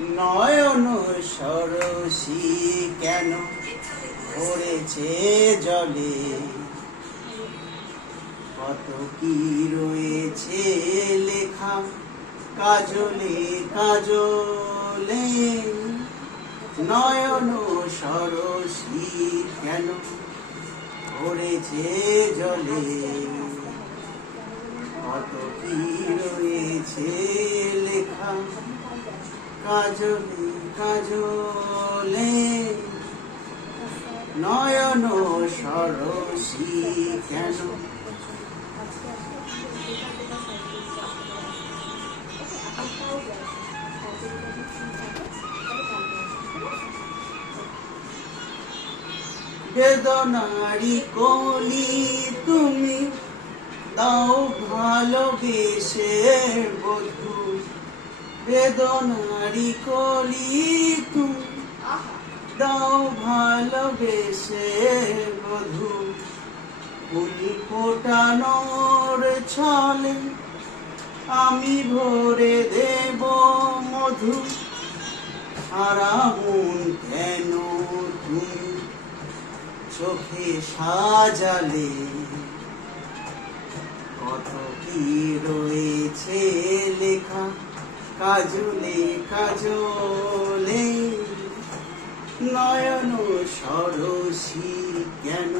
নয়ন সরসী কেন ভরেছে জলে, কত কি রয়েছে লেখা কাজলে কাজলে। নয়ন সরসী কেন ভরেছে জলে, কত কি রয়েছে লেখা কাজলে কাজলে। নয়ন সরসী কেন। বেদনারি কলি তুমি দাও ভালোবেসে বধু, বেদনারি কলি তুমি দাও ভালোবেসে বধু। ফুল ফোটানোর ছলে আমি ভরে দেব মধু, হারামুন কেন তুমি চোখে সাজালে, কত কি রয়েছে লেখা কাজলে কাজলে। নয়ন সরসী কেন।